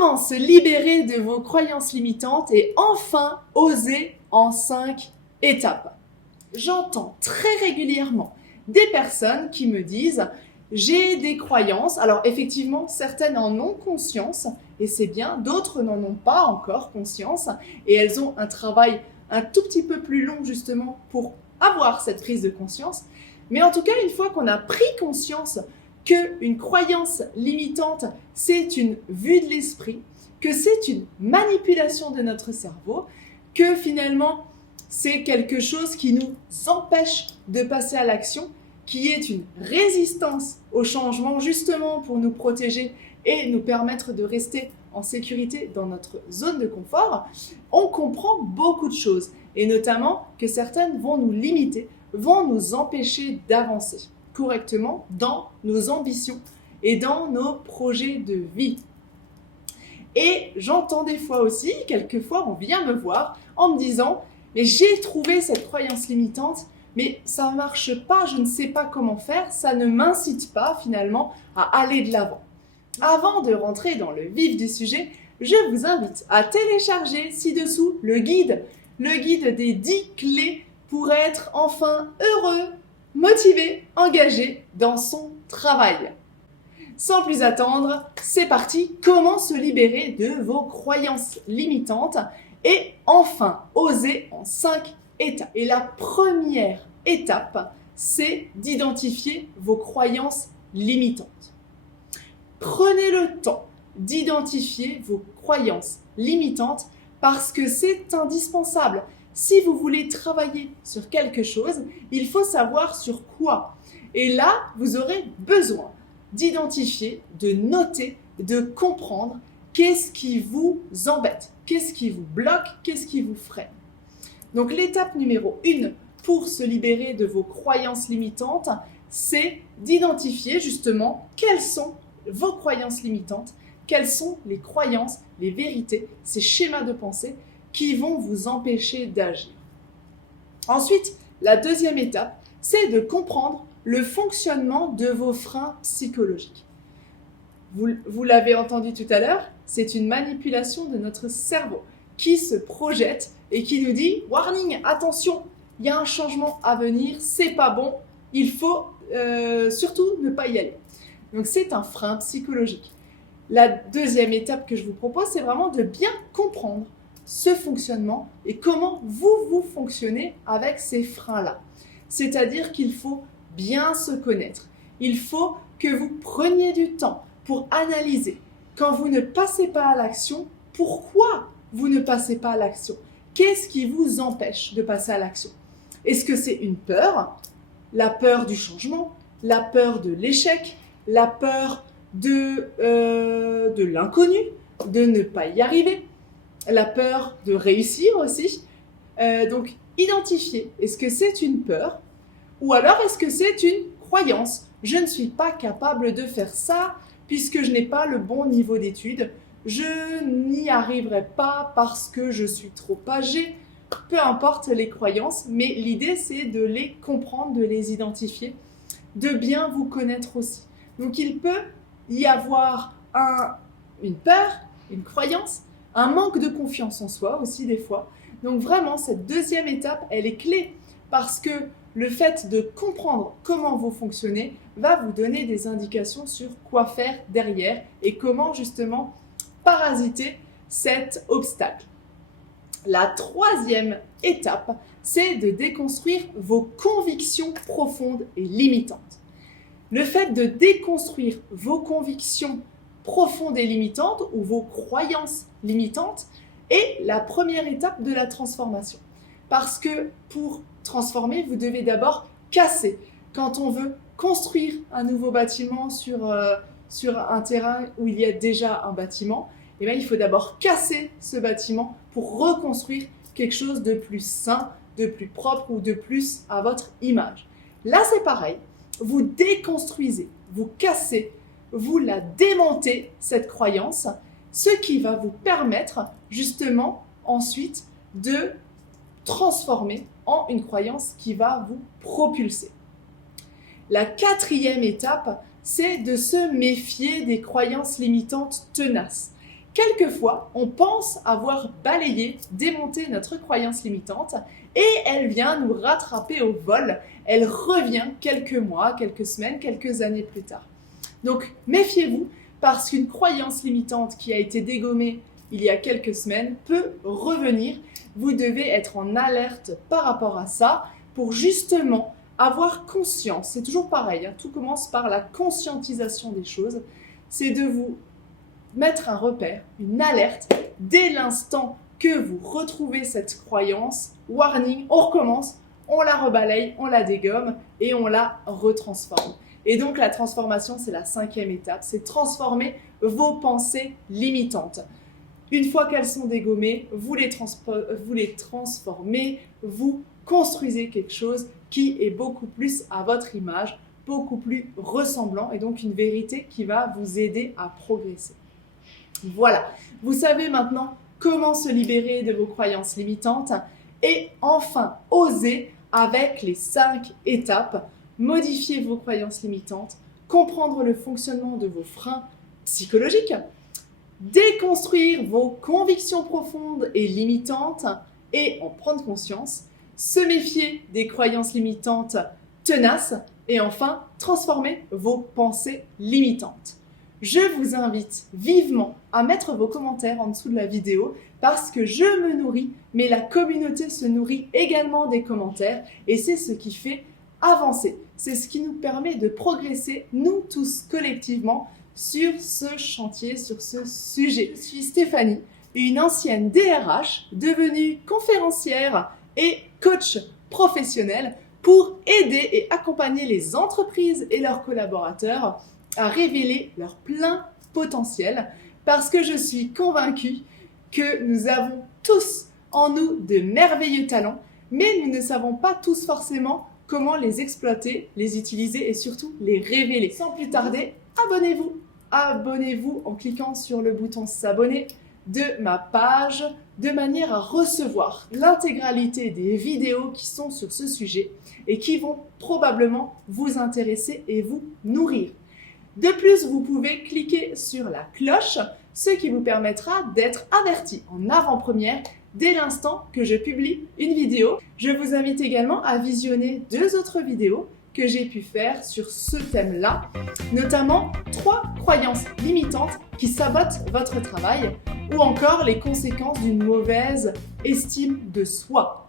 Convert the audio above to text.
Comment se libérer de vos croyances limitantes et enfin oser en 5 étapes? J'entends très régulièrement des personnes qui me disent « j'ai des croyances ». Alors effectivement, certaines en ont conscience et c'est bien, d'autres n'en ont pas encore conscience et elles ont un travail un tout petit peu plus long justement pour avoir cette prise de conscience. Mais en tout cas, une fois qu'on a pris conscience qu'une croyance limitante, c'est une vue de l'esprit, que c'est une manipulation de notre cerveau, que finalement, c'est quelque chose qui nous empêche de passer à l'action, qui est une résistance au changement justement pour nous protéger et nous permettre de rester en sécurité dans notre zone de confort, on comprend beaucoup de choses et notamment que certaines vont nous limiter, vont nous empêcher d'avancer correctement dans nos ambitions et dans nos projets de vie. Et j'entends des fois aussi, quelquefois on vient me voir en me disant « mais j'ai trouvé cette croyance limitante, mais ça ne marche pas, je ne sais pas comment faire, ça ne m'incite pas finalement à aller de l'avant ». Avant de rentrer dans le vif du sujet, je vous invite à télécharger ci-dessous le guide des 10 clés pour être enfin heureux, motivé, engagé dans son travail. Sans plus attendre, c'est parti, comment se libérer de vos croyances limitantes et enfin oser en 5 étapes. Et la première étape, c'est d'identifier vos croyances limitantes. Prenez le temps d'identifier vos croyances limitantes parce que c'est indispensable. Si vous voulez travailler sur quelque chose, il faut savoir sur quoi. Et là, vous aurez besoin d'identifier, de noter, de comprendre qu'est-ce qui vous embête, qu'est-ce qui vous bloque, qu'est-ce qui vous freine. Donc l'étape numéro 1 pour se libérer de vos croyances limitantes, c'est d'identifier justement quelles sont vos croyances limitantes, quelles sont les croyances, les vérités, ces schémas de pensée qui vont vous empêcher d'agir. Ensuite, la deuxième étape, c'est de comprendre le fonctionnement de vos freins psychologiques. Vous l'avez entendu tout à l'heure, c'est une manipulation de notre cerveau qui se projette et qui nous dit « Warning, attention, il y a un changement à venir, c'est pas bon, il faut surtout ne pas y aller ». Donc c'est un frein psychologique. La deuxième étape que je vous propose, c'est vraiment de bien comprendre ce fonctionnement et comment vous fonctionnez avec ces freins-là. C'est-à-dire qu'il faut bien se connaître. Il faut que vous preniez du temps pour analyser. Quand vous ne passez pas à l'action, pourquoi vous ne passez pas à l'action? Qu'est-ce qui vous empêche de passer à l'action? Est-ce que c'est une peur? La peur du changement? La peur de l'échec? La peur de l'inconnu? De ne pas y arriver? La peur de réussir aussi? Donc, identifiez, est-ce que c'est une peur? Ou alors, est-ce que c'est une croyance? Je ne suis pas capable de faire ça puisque je n'ai pas le bon niveau d'études. Je n'y arriverai pas parce que je suis trop âgée. Peu importe les croyances, mais l'idée, c'est de les comprendre, de les identifier, de bien vous connaître aussi. Donc, il peut y avoir une peur, une croyance, un manque de confiance en soi aussi des fois. Donc, vraiment, cette deuxième étape, elle est clé parce que le fait de comprendre comment vous fonctionnez va vous donner des indications sur quoi faire derrière et comment justement parasiter cet obstacle. La troisième étape, c'est de déconstruire vos convictions profondes et limitantes. Le fait de déconstruire vos convictions profondes et limitantes ou vos croyances limitantes est la première étape de la transformation. Parce que pour transformer, vous devez d'abord casser. Quand on veut construire un nouveau bâtiment sur un terrain où il y a déjà un bâtiment, eh bien, il faut d'abord casser ce bâtiment pour reconstruire quelque chose de plus sain, de plus propre ou de plus à votre image. Là, c'est pareil. Vous déconstruisez, vous cassez, vous la démontez, cette croyance, ce qui va vous permettre justement ensuite de transformer en une croyance qui va vous propulser. La quatrième étape, c'est de se méfier des croyances limitantes tenaces quelquefois, on pense avoir balayé, démonté notre croyance limitante et elle vient nous rattraper au vol. Elle revient quelques mois, quelques semaines, quelques années plus tard. Donc, méfiez-vous parce qu'une croyance limitante qui a été dégommée il y a quelques semaines peut revenir. Vous devez être en alerte par rapport à ça pour justement avoir conscience. C'est toujours pareil, hein, tout commence par la conscientisation des choses. C'est de vous mettre un repère, une alerte, dès l'instant que vous retrouvez cette croyance, warning, on recommence, on la rebalaye, on la dégomme et on la retransforme. Et donc la transformation, c'est la 5e étape, c'est transformer vos pensées limitantes. Une fois qu'elles sont dégommées, vous les transformez, vous construisez quelque chose qui est beaucoup plus à votre image, beaucoup plus ressemblant et donc une vérité qui va vous aider à progresser. Voilà, vous savez maintenant comment se libérer de vos croyances limitantes et enfin oser avec les 5 étapes, modifier vos croyances limitantes, comprendre le fonctionnement de vos freins psychologiques, déconstruire vos convictions profondes et limitantes et en prendre conscience, se méfier des croyances limitantes tenaces et enfin transformer vos pensées limitantes. Je vous invite vivement à mettre vos commentaires en dessous de la vidéo parce que je me nourris, mais la communauté se nourrit également des commentaires et c'est ce qui fait avancer. C'est ce qui nous permet de progresser, nous tous collectivement, sur ce chantier, sur ce sujet. Je suis Stéphanie, une ancienne DRH devenue conférencière et coach professionnel pour aider et accompagner les entreprises et leurs collaborateurs à révéler leur plein potentiel parce que je suis convaincue que nous avons tous en nous de merveilleux talents, mais nous ne savons pas tous forcément comment les exploiter, les utiliser et surtout les révéler. Sans plus tarder, abonnez-vous! Abonnez-vous en cliquant sur le bouton s'abonner de ma page de manière à recevoir l'intégralité des vidéos qui sont sur ce sujet et qui vont probablement vous intéresser et vous nourrir. De plus, vous pouvez cliquer sur la cloche, ce qui vous permettra d'être averti en avant-première dès l'instant que je publie une vidéo. Je vous invite également à visionner 2 autres vidéos que j'ai pu faire sur ce thème-là, notamment 3 croyances limitantes qui sabotent votre travail ou encore les conséquences d'une mauvaise estime de soi.